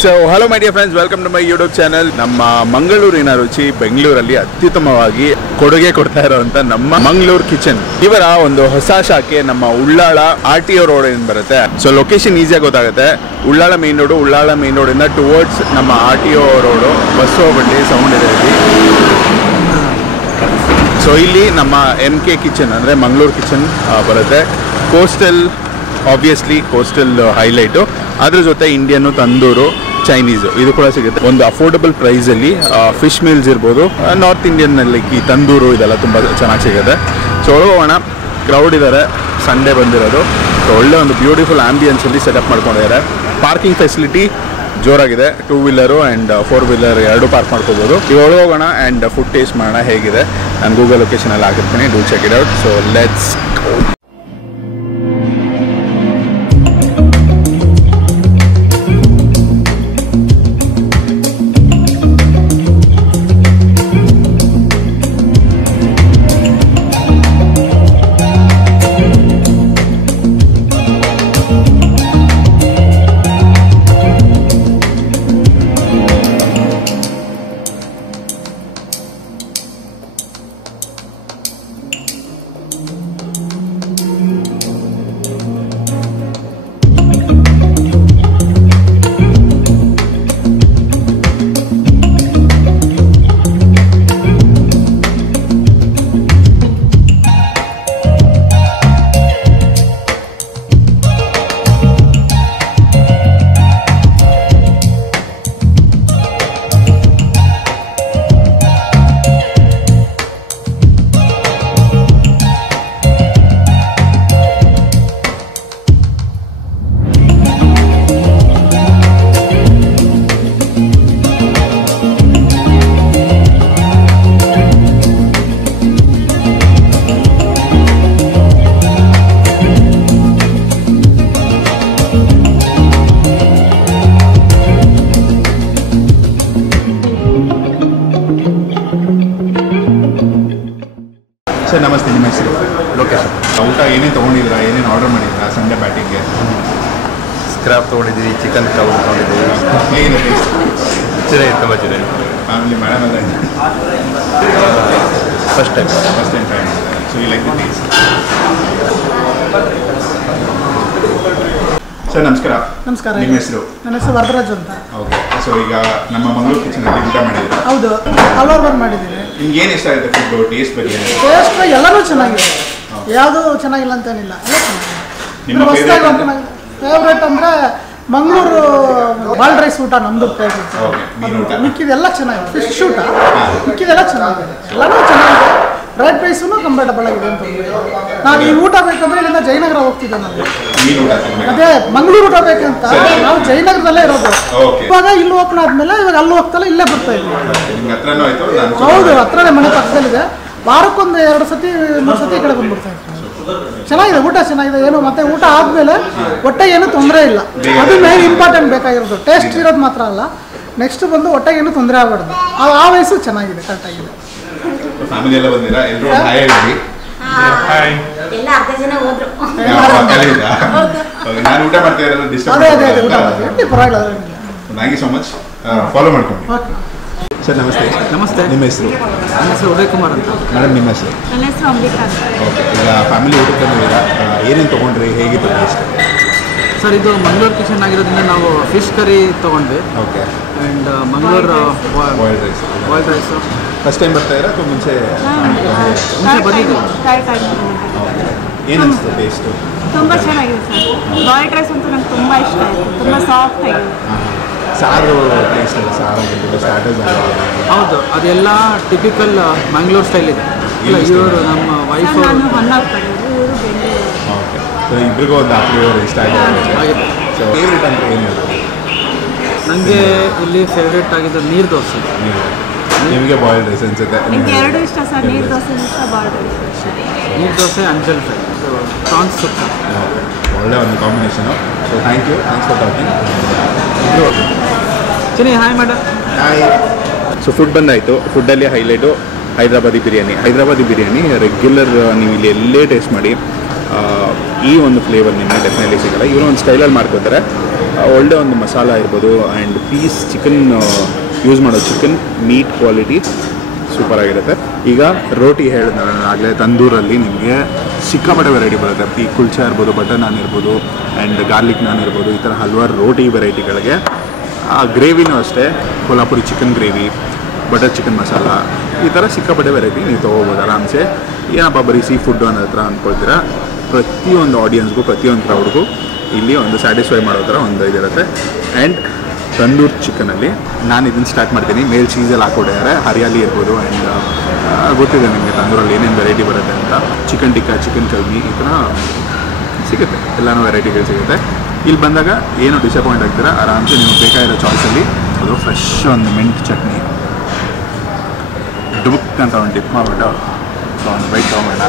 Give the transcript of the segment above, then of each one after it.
So hello my dear friends, welcome to my YouTube channel. ನಮ್ಮ ಮಂಗಳೂರಿನ ರುಚಿ ಬೆಂಗಳೂರಲ್ಲಿ ಅತ್ಯುತ್ತಮವಾಗಿ ಕೊಡುಗೆ ಕೊಡ್ತಾ ಇರುವಂತ ನಮ್ಮ ಮಂಗಳೂರು ಕಿಚನ್ ಇವರ ಒಂದು ಹೊಸ ಶಾಖೆ ನಮ್ಮ ಉಳ್ಳಾಳ RTO ರೋಡ್ ಏನ್ ಬರುತ್ತೆ. ಸೊ ಲೊಕೇಶನ್ ಈಸಿಯಾಗಿ ಗೊತ್ತಾಗುತ್ತೆ. ಉಳ್ಳಾಳ ಮೇನ್ ರೋಡ್ ಇಂದ ಟುವರ್ಡ್ಸ್ ನಮ್ಮ RTO ರೋಡ್ ಬಸ್ ಹೋಗ್ಬಿಟ್ಟು ಸೌಂಡ್ ಇದೆ ಇಲ್ಲಿ. ಸೊ ಇಲ್ಲಿ ನಮ್ಮ MK ಕಿಚನ್ ಅಂದ್ರೆ ಮಂಗಳೂರು ಕಿಚನ್ ಬರುತ್ತೆ. ಕೋಸ್ಟಲ್ ಆಬ್ವಿಯಸ್ಲಿ ಕೋಸ್ಟಲ್ ಹೈಲೈಟು, ಅದ್ರ ಜೊತೆ ಇಂಡಿಯನ್ ತಂದೂರು ಚೈನೀಸು ಇದು ಕೂಡ ಸಿಗುತ್ತೆ ಒಂದು ಅಫೋರ್ಡಬಲ್ ಪ್ರೈಸಲ್ಲಿ. ಫಿಶ್ ಮೀಲ್ಸ್ ಇರ್ಬೋದು, ನಾರ್ತ್ ಇಂಡಿಯನ್ನಲ್ಲಿ ಈ ತಂದೂರು ಇದೆಲ್ಲ ತುಂಬ ಚೆನ್ನಾಗಿ ಸಿಗುತ್ತೆ. ಸೊ ಒಳಗೋಗೋಣ, ಕ್ರೌಡ್ ಇದ್ದಾರೆ, ಸಂಡೇ ಬಂದಿರೋದು. ಸೊ ಒಳ್ಳೆ ಒಂದು ಬ್ಯೂಟಿಫುಲ್ ಆಂಬಿಯನ್ಸಲ್ಲಿ ಸೆಟಪ್ ಮಾಡ್ಕೊಂಡಿದ್ದಾರೆ. ಪಾರ್ಕಿಂಗ್ ಫೆಸಿಲಿಟಿ ಜೋರಾಗಿದೆ, 2 ವೀಲರು ಆ್ಯಂಡ್ 4 ವೀಲರ್ ಎರಡು ಪಾರ್ಕ್ ಮಾಡ್ಕೋಬೋದು. ಇವಾಗ ಒಳಗೋಗೋಣ ಆ್ಯಂಡ್ ಫುಡ್ ಟೇಸ್ಟ್ ಮಾಡೋಣ ಹೇಗಿದೆ. ನಾನು ಗೂಗಲ್ ಲೊಕೇಶನಲ್ಲಿ ಹಾಕಿರ್ತೀನಿ, do check it out. So let's go. Sir ನಮಸ್ತೆ, ನಿಮ್ಮ ಹೆಸರು? ಲೊಕೇಶನ್ ಊಟ ಏನೇನು ತೊಗೊಂಡಿದ್ದೀರಾ, ಏನೇನು ಆರ್ಡರ್ ಮಾಡಿದ್ದೀರಾ ಸಂಡೇ ಬ್ಯಾಟಿಂಗ್ಗೆ? ಸ್ಕ್ರಾಪ್ ತೊಗೊಂಡಿದ್ದೀವಿ, ಚಿಕನ್ ಕಬಾಬ್ ತೊಗೊಂಡಿದ್ದೀವಿ. ಹೇಗಿದೆ ಟೇಸ್ಟ್? ಚೆನ್ನಾಗಿದೆ, ತುಂಬ ಚೆನ್ನಾಗಿದೆ. ಫ್ಯಾಮಿಲಿ ಮೇಡಮ್ ಎಲ್ಲ ಫಸ್ಟ್ ಟೈಮ್ ಟ್ರೈ ಮಾಡಿದ್ದಾರೆ. So you like the taste? Sir ನಮಸ್ಕಾರ. ನಮಸ್ಕಾರ. ನಿಮ್ಮ ಹೆಸರು? ನನ್ನ ಹೆಸರು ವರದರಾಜ್ ಅಂತ. ಓಕೆ. ಸೊ ಈಗ ನಮ್ಮ ಮಂಗಳೂರು ಕಿಚನಲ್ಲಿ ಊಟ ಮಾಡಿದ್ದೀರಾ? ಹೌದು, ಹಲವಾರು ಬಾರ್ ಮಾಡಿದ್ದೀನಿ. ನಿಮ್ಗೆ ಏನು ಇಷ್ಟ ಆಗುತ್ತೆ ಫುಡ್ ಟೇಸ್ಟ್ ಬಗ್ಗೆ? ಟೇಸ್ಟ್ ಎಲ್ಲನೂ ಚೆನ್ನಾಗಿದೆ, ಯಾವುದು ಚೆನ್ನಾಗಿಲ್ಲ ಅಂತೇನಿಲ್ಲ, ಎಲ್ಲ ಚೆನ್ನಾಗಿದೆ. ಫೇವ್ರೇಟ್ ಅಂದರೆ ಮಂಗಳೂರು ಬಾಲ್ಡ್ ರೈಸ್ ಊಟ ನಮ್ಮದು ಫೇವ್ರೇಟ್. ಮಿಕ್ಕಿದೆಲ್ಲ ಚೆನ್ನಾಗಿದೆ. ಫಿಶ್ ಊಟ ಮಿಕ್ಕಿದೆಲ್ಲ ಚೆನ್ನಾಗಿದೆ, ಎಲ್ಲನೂ ಚೆನ್ನಾಗಿದೆ. ರೇಟ್ ಪ್ರೈಸೂ ಕಂಫರ್ಟಬಲ್ ಆಗಿದೆ ಅಂತ. ನಾವು ಈ ಊಟ ಬೇಕಂದ್ರೆ ಇಲ್ಲಿಂದ ಜಯನಗರ ಹೋಗ್ತಿದ್ದೆ ನಾವು. ಅದೇ ಮಂಗಳೂರು ಊಟ ಬೇಕಂತ ನಾವು ಜಯನಗರದಲ್ಲೇ ಇರೋದು. ಇವಾಗ ಇಲ್ಲಿ ಓಪನ್ ಆದ್ಮೇಲೆ ಇವಾಗ ಅಲ್ಲಿ ಹೋಗ್ತಲ್ಲ, ಇಲ್ಲೇ ಬರ್ತಾ ಇದ್ವಿ. ಹೌದು, ಹತ್ರನೇ, ಮನೆ ಪಕ್ಕದಲ್ಲಿದೆ. ವಾರಕ್ಕೊಂದು 2 ಸತಿ 3 ಸತಿ ಈ ಕಡೆ ಬಂದ್ಬಿಡ್ತಾ ಇದ್ವಿ. ಚೆನ್ನಾಗಿದೆ, ಊಟ ಚೆನ್ನಾಗಿದೆ. ಏನು ಮತ್ತೆ ಊಟ ಆದಮೇಲೆ ಹೊಟ್ಟೆ ಏನು ತೊಂದರೆ ಇಲ್ಲ, ಅದು ಮೇನ್ ಇಂಪಾರ್ಟೆಂಟ್ ಬೇಕಾಗಿರೋದು. ಟೇಸ್ಟ್ ಇರೋದು ಮಾತ್ರ ಅಲ್ಲ, ನೆಕ್ಸ್ಟ್ ಬಂದು ಹೊಟ್ಟೆಗೆ ಏನು ತೊಂದರೆ ಆಗಬಾರ್ದು. ಆ ವಯಸ್ಸು ಚೆನ್ನಾಗಿದೆ, ಕರೆಕ್ಟಾಗಿದೆ. ಫ್ಯಾಮಿಲಿ ಎಲ್ಲ ಬಂದಿರಾ? ಎಲ್ಲರೂ ಹಾಯ್ ಹೇಳಿ. ಹಾಯ್. ಎಲ್ಲ ಅರ್ಧ ಜನ ಹೋದ್ರು. ನಾನು ಊಟ ಮಾಡ್ತಾ ಇರೋದು ಡಿಸ್ಟರ್ಬ್. ಅದೇ ಊಟ ಮಾಡ್ತೀವಿ, ಪರವಾಗಿಲ್ಲ. Thank you so much. Follow ಮಾಡ್ಕೊಂಡು. ಸರ್ ನಮಸ್ತೆ. ನಮಸ್ತೆ. ನಿಮ್ಮ ಹೆಸರು? ನನ್ನ ಹೆಸರು ಉದಯ್ ಕುಮಾರ್ ಅಂತ. ಮೇಡಮ್ ನಿಮ್ಮ ಹೆಸರು? ನನ್ನ ಹೆಸರು ಅಂಬಿಕಾ ಅಂತ. ಓಕೆ. ಈಗ ಫ್ಯಾಮಿಲಿ ಊಟಕ್ಕೆ ಬಂದಿದ್ದೀರಾ, ಏನೇನು ತೊಗೊಂಡ್ರಿ, ಹೇಗಿತ್ತು ಟೇಸ್ಟ್? ಸರ್, ಇದು ಮಂಗಳೂರು ಕಿಚನ್ ಆಗಿರೋದ್ರಿಂದ ನಾವು ಫಿಶ್ ಕರಿ ತೊಗೊಂಡ್ವಿ. Okay. And Mangaluru boiled rice. Boiled rice first time ಬರ್ತಾ ಇರಾ ಅಥವಾ ಮುಂಚೆ ಬಂದಿದ್ದೀವಿ? ಏನು ಅನಿಸ್ತು ಟೇಸ್ಟು? ತುಂಬ ಚೆನ್ನಾಗಿದೆ ಸರ್. ಬಾಯ್ಲ್ಡ್ ರೈಸ್ ಅಂತೂ ನಂಗೆ ತುಂಬ ಇಷ್ಟ ಆಯಿತು, ತುಂಬ ಸಾಫ್ಟ್ ಆಗಿದೆ. ಸಾರು ಟೇಸ್ಟ್ ಅಲ್ಲ, ಸಾರು ಸ್ಟಾರ್ಟರ್ಸ್. ಹೌದು, ಅದೆಲ್ಲ ಟಿಪಿಕಲ್ ಮಂಗಳೂರು ಸ್ಟೈಲ್ ಇದೆ. ಇಲ್ಲ, ಇವರು ನಮ್ಮ ವೈಫ್ ನಾನು ಹೊನ್ನಾಗಿ ಪಡೆಯೋದು, ಇವರು ಬೆಂಗಳೂರು. ಓಕೆ. ಸೊ ಇಬ್ಬರಿಗೂ ಒಂದು ಫ್ಲೇವರ್ ಇಷ್ಟ ಆಗಿದೆ. ಸೊ ಫೇವ್ರೇಟ್ ಅಂತ ಏನು ಹೇಳ್ಬೋದು? ನನಗೆ ಇಲ್ಲಿ ಫೇವ್ರೇಟ್ ಆಗಿದ್ದು ನೀರು ದೋಸೆ. ನಿಮಗೆ ಬಾಯ್ಲ್ಡ್ ರೈಸ್ ಅನ್ಸುತ್ತೆ? ನನಗೆ ಎರಡು ಇಷ್ಟ ಸರ್, ನೀರು ದೋಸೆ ಇಷ್ಟ, ಬಾಯ್ಲ್ಡ್ ರೈಸ್. ನೀರು ದೋಸೆ, ಅಂಜಲ್ ಫ್ರೈ, ಪ್ರಾನ್ಸ್ ಸೂಪ್. ಒಳ್ಳೆ ಒಂದು combination. So thank you, thanks for talking. Chini, hi madam. Hi. So food ಬಂದಾಯಿತು. ಫುಡ್ಡಲ್ಲಿ ಹೈಲೈಟು ಹೈದ್ರಾಬಾದಿ ಬಿರಿಯಾನಿ ರೆಗ್ಯುಲರ್ ನೀವು ಇಲ್ಲಿ ಎಲ್ಲೇ ಟೇಸ್ಟ್ ಮಾಡಿ ಈ ಒಂದು ಫ್ಲೇವರ್ ನಿಮಗೆ ಡೆಫಿನೆಟ್ಲಿ ಸಿಗಲ್ಲ. ಇವರು ಒಂದು ಸ್ಟೈಲಲ್ಲಿ ಮಾಡ್ಕೋತಾರೆ. ಒಳ್ಳೆ ಒಂದು ಮಸಾಲ ಇರ್ಬೋದು ಆ್ಯಂಡ್ ಪೀಸ್ ಚಿಕನ್ ಯೂಸ್ ಮಾಡೋ ಚಿಕನ್ ಮೀಟ್ ಕ್ವಾಲಿಟಿ ಸೂಪರ್ ಆಗಿರುತ್ತೆ. ಈಗ ರೋಟಿ ಹೇಳಿದೆ ನಾನು ಆಗಲೇ, ತಂದೂರಲ್ಲಿ ನಿಮಗೆ ಸಿಕ್ಕಾಪಟ್ಟೆ ವೆರೈಟಿ ಬರುತ್ತೆ. ಈ ಕುಲ್ಚಾ ಇರ್ಬೋದು, ಬಟರ್ ನಾನ್ ಇರ್ಬೋದು ಆ್ಯಂಡ್ ಗಾರ್ಲಿಕ್ ನಾನ್ ಇರ್ಬೋದು, ಈ ಥರ ಹಲವಾರು ರೋಟಿ ವೆರೈಟಿಗಳಿಗೆ. ಆ ಗ್ರೇವಿನೂ ಅಷ್ಟೇ, Kolhapuri chicken gravy, butter chicken masala, ಈ ಥರ ಸಿಕ್ಕಾಪಟ್ಟೆ ವೆರೈಟಿ ನೀವು ತೊಗೋಬೋದು ಆರಾಮ್ಸೆ. ಏನಪ್ಪ ಬರೀ ಸೀ ಫುಡ್ಡು ಅನ್ನೋ ಹತ್ರ ಅಂದ್ಕೊಳ್ತೀರಾ, ಪ್ರತಿಯೊಂದು ಆಡಿಯನ್ಸ್ಗೂ ಪ್ರತಿಯೊಂದು ಕ್ರೌಡ್ಗೂ ಇಲ್ಲಿ ಒಂದು ಸ್ಯಾಟಿಸ್ಫೈ ಮಾಡೋ ಥರ ಒಂದು ಇದಿರುತ್ತೆ. ಆ್ಯಂಡ್ ತಂದೂರ್ ಚಿಕನಲ್ಲಿ ನಾನು ಇದನ್ನು ಸ್ಟಾರ್ಟ್ ಮಾಡ್ತೀನಿ. ಮೇಲ್ ಚೀಸಲ್ಲಿ ಹಾಕ್ಕೊಟ್ಟಿದ್ದಾರೆ, ಹರಿಯಾಲಿ ಇರ್ಬೋದು ಆ್ಯಂಡ್ ಗೊತ್ತಿದೆ ನಿಮಗೆ ತಂದೂರಲ್ಲಿ ಏನೇನು ವೆರೈಟಿ ಬರುತ್ತೆ ಅಂತ. ಚಿಕನ್ ಟಿಕ್ಕಾ, ಚಿಕನ್ ಕಲ್ಮಿ, ಈ ಥರ ಸಿಗುತ್ತೆ, ಎಲ್ಲನೂ ವೆರೈಟಿಗಳು ಸಿಗುತ್ತೆ. ಇಲ್ಲಿ ಬಂದಾಗ ಏನು ಡಿಸಪಾಯಿಂಟ್ ಆಗ್ತೀರಾ, ಆರಾಮ್ಸೆ ನೀವು ಬೇಕಾಗಿರೋ ಚಾಯ್ಸಲ್ಲಿ ಅದು ಫ್ರೆಶ್ ಒಂದು ಮಿಂಟ್ ಚಟ್ನಿ ಡುಬುಕ್ ಅಂತ ಒಂದು ಡಿಪ್ ಮಾಡಿಬಿಟ್ಟು ಒಂದು ಬೈಟ್ ತೊಗೊಂಬೇಡ.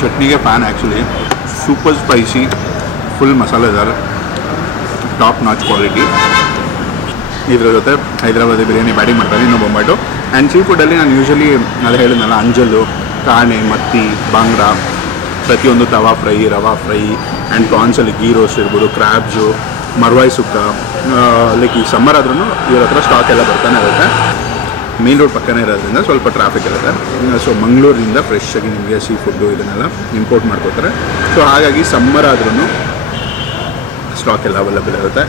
ಚಟ್ನಿಗೆ fan actually. Super spicy, full ಮಸಾಲೆದಾರ್, ಟಾಪ್ ನಾಚ್ ಕ್ವಾಲಿಟಿ. ಇದರ ಜೊತೆ ಹೈದರಾಬಾದಿ ಬಿರಿಯಾನಿ ಬ್ಯಾಟಿಂಗ್ ಮಾಡ್ತಾರೆ, ಇನ್ನೂ ಬೊಂಬಾಟು. ಆ್ಯಂಡ್ ಸೀ ಫುಡ್ಡಲ್ಲಿ ನಾನು ಯೂಶಲಿ ಅದು ಹೇಳಿದ್ನಲ್ಲ, ಅಂಜಲ್ಲು, ಕಾಣೆ, ಮತ್ತಿ, ಬಾಂಗ್ಡಾ, ಪ್ರತಿಯೊಂದು tawa fry, rava fry and ಪ್ರಾನ್ಸಲ್ಲಿ ಗೀ ರೋಸ್ಟ್ ಇರ್ಬೋದು, ಕ್ರ್ಯಾಬ್ಸು, ಮರ್ವಾಯಿ ಸುಕ್ಕ. ಲೈಕ್ ಈ ಸಮ್ಮರ್ ಆದ್ರೂ ಇವ್ರ ಹತ್ರ ಸ್ಟಾಕ್ ಎಲ್ಲ ಬರ್ತಾನೆ ಇರುತ್ತೆ. ಮೇನ್ ರೋಡ್ ಪಕ್ಕನೇ ಇರೋದ್ರಿಂದ ಸ್ವಲ್ಪ ಟ್ರಾಫಿಕ್ ಇರುತ್ತೆ. ಸೊ ಮಂಗಳೂರಿಂದ ಫ್ರೆಶ್ ಆಗಿ ನಿಮಗೆ ಸೀ ಫುಡ್ಡು ಇದನ್ನೆಲ್ಲ ಇಂಪೋರ್ಟ್ ಮಾಡ್ಕೋತಾರೆ. ಸೊ ಹಾಗಾಗಿ ಸಮ್ಮರ್ ಆದ್ರೂ ಸ್ಟಾಕ್ ಎಲ್ಲ ಅವೈಲಬಲ್ ಇರುತ್ತೆ.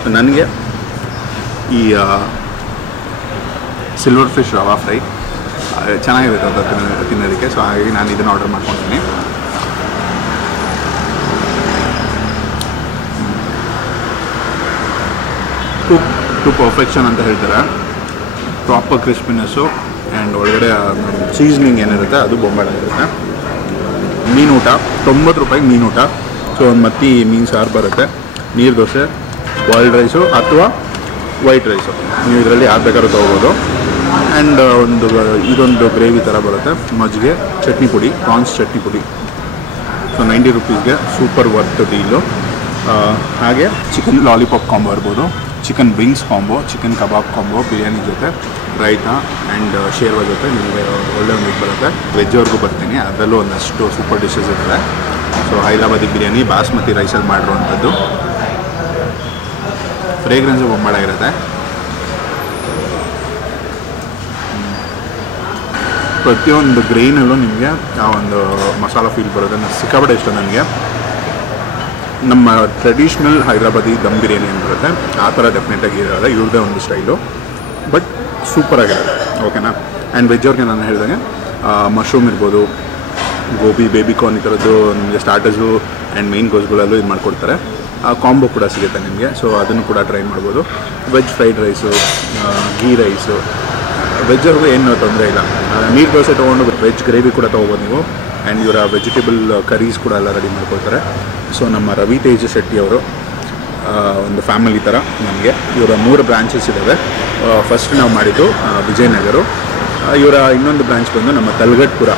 ಸೊ ನನಗೆ ಈ ಸಿಲ್ವರ್ ಫಿಶ್ ರವಾ ಫ್ರೈ ಚೆನ್ನಾಗಿರುತ್ತೆ ಅಂತ ತಿನ್ನೋದಕ್ಕೆ. ಸೊ ಹಾಗಾಗಿ ನಾನು ಇದನ್ನು ಆರ್ಡರ್ ಮಾಡ್ಕೊಂಡಿದ್ದೀನಿ. ಟು ಪರ್ಫೆಕ್ಷನ್ ಅಂತ ಹೇಳ್ತಾರೆ. ಪ್ರಾಪರ್ ಕ್ರಿಸ್ಪಿನೆಸ್ಸು ಆ್ಯಂಡ್ ಒಳಗಡೆ ಸೀಸ್ನಿಂಗ್ ಏನಿರುತ್ತೆ ಅದು ಬೊಂಬಾಟಾಗಿರುತ್ತೆ. ಮೀನೂಟ 90 ರೂಪಾಯಿಗೆ ಮೀನೂಟ. ಸೊ ಒಂದು ಮತ್ತಿ ಮೀನು ಸಾರು ಬರುತ್ತೆ, ನೀರು ದೋಸೆ, ಬಾಯ್ಲ್ಡ್ ರೈಸು ಅಥವಾ ವೈಟ್ ರೈಸು, ನೀವು ಇದರಲ್ಲಿ ಯಾರು ಬೇಕಾದ್ರೂ ತೊಗೋಬೋದು. ಆ್ಯಂಡ್ ಇದೊಂದು ಗ್ರೇವಿ ಥರ ಬರುತ್ತೆ, ಮಜ್ಜಿಗೆ, ಚಟ್ನಿ ಪುಡಿ, ಪ್ರಾನ್ಸ್ ಚಟ್ನಿ ಪುಡಿ. ಸೊ 90 ರೂಪೀಸ್ಗೆ ಸೂಪರ್ ವರ್ತ್ ಡೀಲು. ಹಾಗೆ ಚಿಕನ್ ಲಾಲಿಪಾಪ್ ಕಾಂಬೋ ಇರ್ಬೋದು, chicken wings combo, chicken kebab combo, biryani ಜೊತೆ ರೈತಾ ಆ್ಯಂಡ್ ಶೇರ್ವಾ ಜೊತೆ ನಿಮಗೆ ಒಳ್ಳೆ ಒಂದು ಇದು ಬರುತ್ತೆ. ವೆಜ್ಜವ್ರಿಗೂ ಬರ್ತೀನಿ, ಅದರಲ್ಲೂ ಒಂದಷ್ಟು ಸೂಪರ್ ಡಿಶಸ್ ಇರುತ್ತೆ. ಸೊ ಹೈದರಾಬಾದಿ ಬಿರಿಯಾನಿ ಬಾಸ್ಮತಿ ರೈಸಲ್ಲಿ ಮಾಡಿರುವಂಥದ್ದು, ಫ್ರೇಗ್ರೆನ್ಸು ಬೊಂಬಾಡಾಗಿರುತ್ತೆ. ಪ್ರತಿಯೊಂದು ಗ್ರೈನಲ್ಲೂ ನಿಮಗೆ ಆ ಒಂದು ಮಸಾಲ ಫೀಲ್ ಬರುತ್ತೆ. ಸಿಕ್ಕಾಪಟ್ಟೆ ಇಷ್ಟ ನನಗೆ. ನಮ್ಮ ಟ್ರೆಡಿಷ್ನಲ್ ಹೈದರಾಬಾದಿ ದಮ್ ಬಿರಿಯಾನಿ ಅಂತ ಬರುತ್ತೆ, ಆ ಥರ ಡೆಫಿನೆಟಾಗಿ ಇರೋಲ್ಲ, ಇವ್ರದ್ದೇ ಒಂದು ಸ್ಟೈಲು, ಬಟ್ ಸೂಪರಾಗಿರುತ್ತೆ. ಓಕೆನಾ. ಆ್ಯಂಡ್ ವೆಜ್ಜವ್ರಿಗೆ ನಾನು ಹೇಳಿದಂಗೆ ಮಶ್ರೂಮ್ ಇರ್ಬೋದು, ಗೋಬಿ, ಬೇಬಿಕಾರ್ನ್, ಈ ಥರದ್ದು ನಿಮಗೆ ಸ್ಟಾರ್ಟರ್ಸು ಆ್ಯಂಡ್ ಮೇನ್ ಕೋರ್ಸ್ಗಳಲ್ಲೂ ಇದು ಮಾಡಿಕೊಡ್ತಾರೆ. ಆ ಕಾಂಬೋ ಕೂಡ ಸಿಗುತ್ತೆ ನಿಮಗೆ. ಸೊ ಅದನ್ನು ಕೂಡ ಟ್ರೈ ಮಾಡ್ಬೋದು. Veg fried rice, ghee rice, ವೆಜ್ಜವ್ರಿಗೂ ಏನು ತೊಂದರೆ ಇಲ್ಲ. ನೀರು ದೋಸೆ ತೊಗೊಂಡು ವೆಜ್ ಗ್ರೇವಿ ಕೂಡ ತೊಗೋಬೋದು ನೀವು. ಆ್ಯಂಡ್ ಇವರ ವೆಜಿಟೇಬಲ್ ಕರೀಸ್ ಕೂಡ ಎಲ್ಲ ರೆಡಿ ಮಾಡ್ಕೊಳ್ತಾರೆ. ಸೊ ನಮ್ಮ ರವಿ ತೇಜ ಶೆಟ್ಟಿ ಅವರು ಒಂದು ಫ್ಯಾಮಿಲಿ ಥರ ನಮಗೆ. ಇವರ 3 ಬ್ರಾಂಚಸ್ ಇದ್ದಾವೆ. ಫಸ್ಟ್ ನಾವು ಮಾಡಿದ್ದು ವಿಜಯನಗರ. ಇವರ ಇನ್ನೊಂದು ಬ್ರಾಂಚ್ ಬಂದು ನಮ್ಮ ತಲಗಟ್ಪುರ,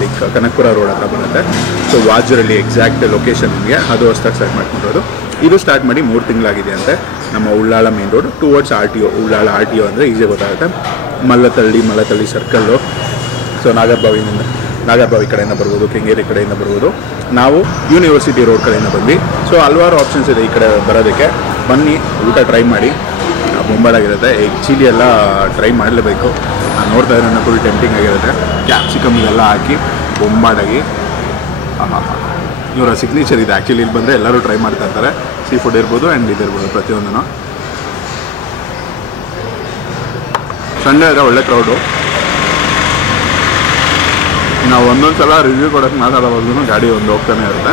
ಲೈಕ್ ಕನಕಪುರ ರೋಡ್ ಹತ್ರ ಬರುತ್ತೆ. ಸೊ ವಾಜರಲ್ಲಿ ಎಕ್ಸಾಕ್ಟ್ ಲೊಕೇಶನ್ ನಿಮಗೆ, ಅದು ಹೊಸ್ದಾಗಿ ಸ್ಟಾರ್ಟ್ ಮಾಡ್ಕೊಂಡಿರೋದು. ಇದು ಸ್ಟಾರ್ಟ್ ಮಾಡಿ 3 ತಿಂಗಳಾಗಿದೆ ಅಂತೆ. ನಮ್ಮ Ullal main road towards RTO. Ullal RTO ಅಂದರೆ ಈಸಿ ಗೊತ್ತಾಗುತ್ತೆ. ಮಲ್ಲತಳ್ಳಿ ಸರ್ಕಲ್ಲು. ಸೊ ನಾಗರಬಾವಿ ಕಡೆಯಿಂದ ಬರ್ಬೋದು, ಕೆಂಗೇರಿ ಕಡೆಯಿಂದ ಬರ್ಬೋದು. ನಾವು ಯೂನಿವರ್ಸಿಟಿ ರೋಡ್ ಕಡೆಯಿಂದ ಬಂದ್ವಿ. ಸೊ ಹಲವಾರು ಆಪ್ಷನ್ಸ್ ಇದೆ ಈ ಕಡೆ ಬರೋದಕ್ಕೆ. ಬನ್ನಿ, ಊಟ ಟ್ರೈ ಮಾಡಿ, ಬೊಂಬಾಡಾಗಿರುತ್ತೆ. ಎಗ್ ಚಿಲ್ಲಿ ಎಲ್ಲ ಟ್ರೈ ಮಾಡಲೇಬೇಕು. ನಾನು ನೋಡ್ತಾ ಇರೋಣ ಫುಲ್ ಟೆಂಪ್ಟಿಂಗ್ ಆಗಿರುತ್ತೆ. ಕ್ಯಾಪ್ಸಿಕಮ್ ಇದೆಲ್ಲ ಹಾಕಿ ಬೊಂಬಾಡಾಗಿ. ಇವರ ಸಿಗ್ನೇಚರ್ ಇದೆ ಆ್ಯಕ್ಚುಲಿ. ಇಲ್ಲಿ ಬಂದರೆ ಎಲ್ಲರೂ ಟ್ರೈ ಮಾಡ್ತಾ ಇರ್ತಾರೆ. ಸೀ ಫುಡ್ ಇರ್ಬೋದು ಆ್ಯಂಡ್ ಇದಿರ್ಬೋದು ಪ್ರತಿಯೊಂದೂ. ಸಂಡೇ ಆದರೆ ಒಳ್ಳೆ ಕ್ರೌಡು. ನಾವು ಒಂದೊಂದು ಸಲ ರಿವ್ಯೂ ಕೊಡೋಕ್ಕೆ ಮಾತಾಡೋವಾಗೂ ಗಾಡಿ ಒಂದು ಹೋಗ್ತಾನೆ ಇರುತ್ತೆ.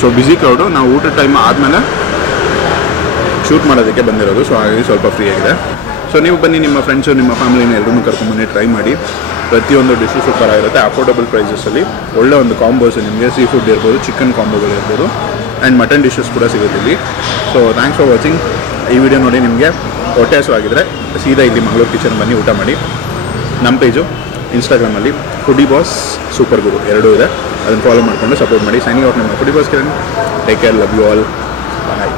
So busy crowd. ನಾವು ಊಟದ ಟೈಮ್ ಆದಮೇಲೆ ಶೂಟ್ ಮಾಡೋದಕ್ಕೆ ಬಂದಿರೋದು. ಸೊ ಹಾಗಾಗಿ ಸ್ವಲ್ಪ ಫ್ರೀ ಆಗಿದೆ. ಸೊ ನೀವು ಬನ್ನಿ, ನಿಮ್ಮ ಫ್ರೆಂಡ್ಸು, ನಿಮ್ಮ ಫ್ಯಾಮಿಲಿನ ಎಲ್ಲರೂ ಕರ್ಕೊಂಡ್ಬನ್ನಿ, ಟ್ರೈ ಮಾಡಿ. ಪ್ರತಿಯೊಂದು ಡಿಶ್ಶು ಸೂಪರ್ ಆಗಿರುತ್ತೆ. ಅಫೋರ್ಡಬಲ್ ಪ್ರೈಸಸಲ್ಲಿ ಒಳ್ಳೆ ಒಂದು ಕಾಂಬೋಸ್ ನಿಮಗೆ. ಸೀ ಫುಡ್ ಇರ್ಬೋದು, ಚಿಕನ್ ಕಾಂಬೋಗಳು ಇರ್ಬೋದು ಆ್ಯಂಡ್ ಮಟನ್ ಡಿಶಸ್ ಕೂಡ ಸಿಗುತ್ತೆ ಇಲ್ಲಿ. So thanks for watching. ಈ ವಿಡಿಯೋ ನೋಡಿ ನಿಮಗೆ ಹೊಟ್ಟೆ ಹಸುವಾಗಿದ್ದರೆ ಸೀದಾ ಇಲ್ಲಿ ಮಂಗಳೂರು ಕಿಚನ್ ಬನ್ನಿ, ಊಟ ಮಾಡಿ. ನಮ್ಮ ಪೇಜು ಇನ್ಸ್ಟಾಗ್ರಾಮಲ್ಲಿ ಫುಡಿ ಬಾಸ್ ಸೂಪರ್ ಗುರು 2 ಇದೆ. ಅದನ್ನು ಫಾಲೋ ಮಾಡಿಕೊಂಡು ಸಪೋರ್ಟ್ ಮಾಡಿ. Signing out. ನಮ್ಮ foodie boss Kiran. Take care, love you all, bye.